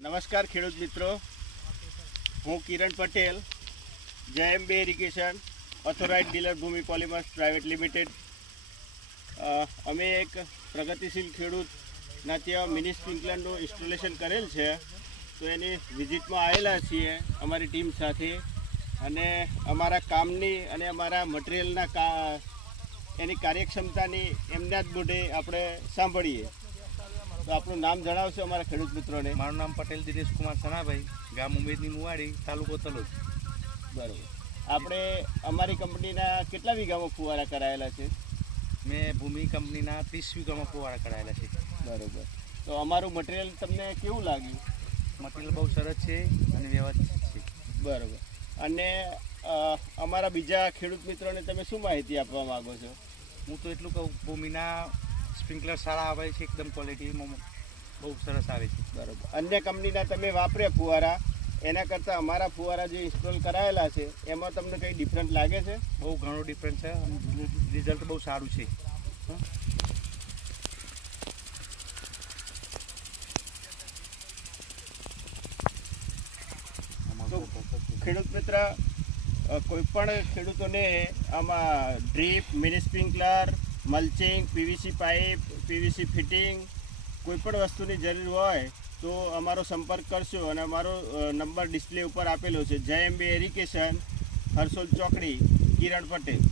નમસ્કાર ખેડૂત મિત્રો, હું Kiran Patel, JMB irrigation authorised dealer Bhumi Polymers Private Limited. અમે એક પ્રગતિશીલ ખેડૂતના ત્યાં મિની સ્પ્રિંકલરનું ઇન્સ્ટોલેશન કરેલ છે, તો એની વિઝિટમાં આવેલા છીએ અમારી ટીમ સાથે, અને અમારા કામની અને અમારા મટીરિયલના એની કાર્યક્ષમતાની એમના જ મોઢે આપણે સાંભળીએ. તો આપણું નામ જણાવશો અમારા ખેડૂત મિત્રોને? મારું નામ પટેલ દિનેશ કુમાર સનાભાઈ, ગામ ઉમેદની મુવાડી, તાલુકો તલોદ. બરાબર. આપણે અમારી કંપનીના કેટલા વીઘામાં ફુવારા કરાયેલા છે? મેં ભૂમિ કંપનીના 30 વીઘામાં ફુવારા કરાયેલા છે. બરાબર. તો અમારું મટીરિયલ તમને કેવું લાગ્યું? મટીરિયલ બહુ સરસ છે અને વ્યવસ્થિત છે. બરાબર. અને અમારા બીજા ખેડૂત મિત્રોને તમે શું માહિતી આપવા માગો છો? હું તો એટલું કહું, ભૂમિના સ્પ્રિંકલર સારા આવે છે, એકદમ ક્વોલિટીમાં બહુ સરસ આવે છે. બરાબર. અન્ય કંપનીના તમે વાપર્યા ફુવારા, એના કરતાં અમારા ફુવારા જે ઇન્સ્ટોલ કરાયેલા છે એમાં તમને કંઈ ડિફરન્ટ લાગે છે? બહુ ઘણો ડિફરન્સ છે અને રિઝલ્ટ બહુ સારું છે. તો ખેડૂત મિત્ર, કોઈ પણ ખેડૂતોને આમાં drip, mini sprinkler, mulching, PVC pipe, PVC fitting, કોઈ પણ વસ્તુની જરૂર હોય તો અમારો સંપર્ક કરશો, અને અમારો નંબર ડિસ્પ્લે ઉપર આપેલો છે. JMB ઇરિગેશન, હરસોલ ચોકડી, કિરણ પટેલ.